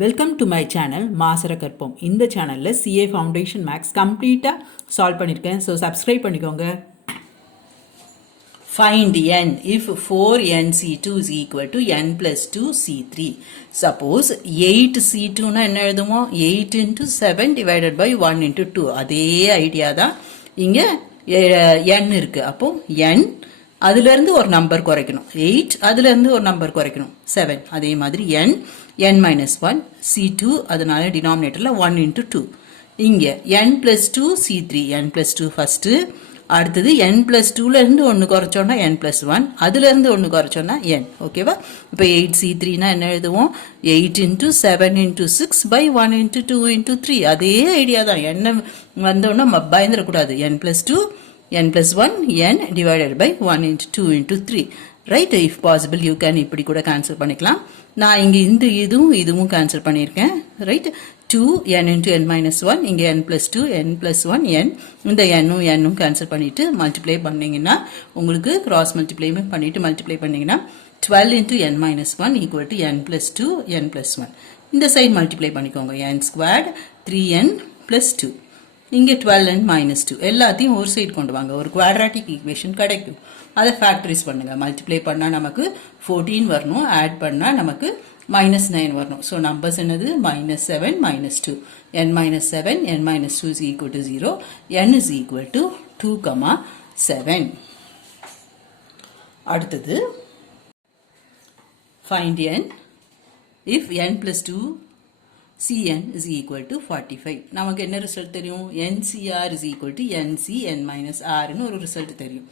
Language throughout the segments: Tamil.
வெல்கம் டு மை சேனல் மாசரகற்போம். இந்த சேனலில் சிஏ ஃபவுண்டேஷன் மேக்ஸ் கம்ப்ளீட்டாக சால்வ் பண்ணியிருக்கேன். ஸோ சப்ஸ்கிரைப் பண்ணிக்கோங்க. Find n if 4nc2 is equal to n+2c3. Suppose 8c2 னா என்ன எழுதுவோம்? 8 into 7 divided by 1 into 2. அதே ஐடியா தான் இங்கே n இருக்கு. அப்போ n அதிலிருந்து ஒரு நம்பர் குறைக்கணும். 8 அதிலிருந்து ஒரு நம்பர் குறைக்கணும். 7. அதே மாதிரி n-1 c2 அதனால டினாமினேட்டர்ல 1 into 2. இங்கே n+2c3 n+2 ஃபர்ஸ்ட், அடுத்தது n+2ல இருந்து ஒன்று குறைச்சோன்னா n+1, அதுல இருந்து ஒன்று குறைச்சோன்னா n. ஓகேவா? இப்போ 8c3னா என்ன எழுதுவோம்? 8 into 7 into 6 by 1 into 2 into 3. அதே ஐடியா தான். என்ன வந்தோன்னா பயந்துடக்கூடாது. n+2 n+1 n divided by 1 into 2 into 3. Right? If possible you can இப்படி கூட கேன்சல் பண்ணிக்கலாம். நான் இங்கே இந்த இதுவும் கேன்சல் பண்ணியிருக்கேன். ரைட்? 2n into n-1, இங்கே n+2 n+1 n, இந்த n கேன்சல் பண்ணிட்டு மல்டிப்ளை பண்ணிங்கன்னா உங்களுக்கு கிராஸ் மல்டிப்ளை பண்ணிட்டு மல்டிப்ளை பண்ணிங்கன்னா 12 into n-1 equal to n+2 n+1. இந்த சைடு மல்டிப்ளை பண்ணிக்கோங்க. n² 3n plus 2. இங்கே 12n-2 எல்லாத்தையும் ஒரு சைடு கொண்டு வாங்க. ஒரு குவாட்ராட்டிக் ஈக்குவேஷன் கிடைக்கும். அதை ஃபேக்டரைஸ் பண்ணுங்க. மல்டிப்ளை பண்ணால் நமக்கு 14 வரணும், ஆட் பண்ணால் நமக்கு -9 வரணும். ஸோ நம்பர்ஸ் என்னது? -7 -2. n-7 n-2 is equal to 0. n is equal to 2,7. அடுத்தது find n if n+2cn is equal to 45. நமக்கு என்ன ரிசல்ட் தெரியும்? NCR is equal to NC n-R ன்னு ஒரு ரிசல்ட் தெரியும்.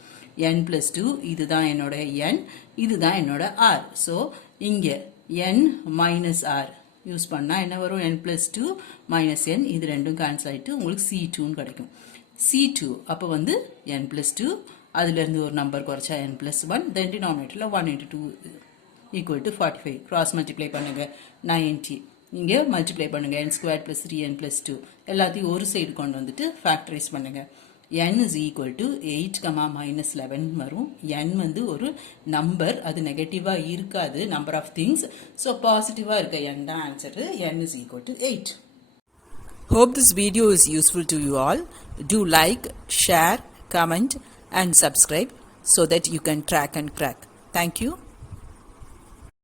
n+2 இதுதான் என்னோட n, இதுதான் என்னோட r. ஸோ இங்கே n-r யூஸ் பண்ணால் என்ன வரும்? n+2 -n, இது ரெண்டும் கேன்சல் ஆகிட்டு உங்களுக்கு c2ன்னு கிடைக்கும். c2 அப்போ வந்து n+2 அதுலேருந்து ஒரு நம்பர் குறைச்சா n+1, தென் டினாமினேட்டரில் 1 into 2 equal to 45. Cross multiply பண்ணுங்க 90. இங்கே மல்டிப்ளை பண்ணுங்க n² + 3n + 2 எல்லாத்தையும் ஒரு சைடு கொண்டு வந்துட்டு ஃபேக்டரைஸ் பண்ணுங்க. n is equal to 8, -11 வரும். n வந்து ஒரு நம்பர், அது நெகட்டிவாக இருக்காது. Number of things. ஸோ பாசிட்டிவாக இருக்க n தான் answer. n is equal to 8. Hope this video is useful to you all. Do like, share, comment and subscribe so that you can track and crack. Thank you.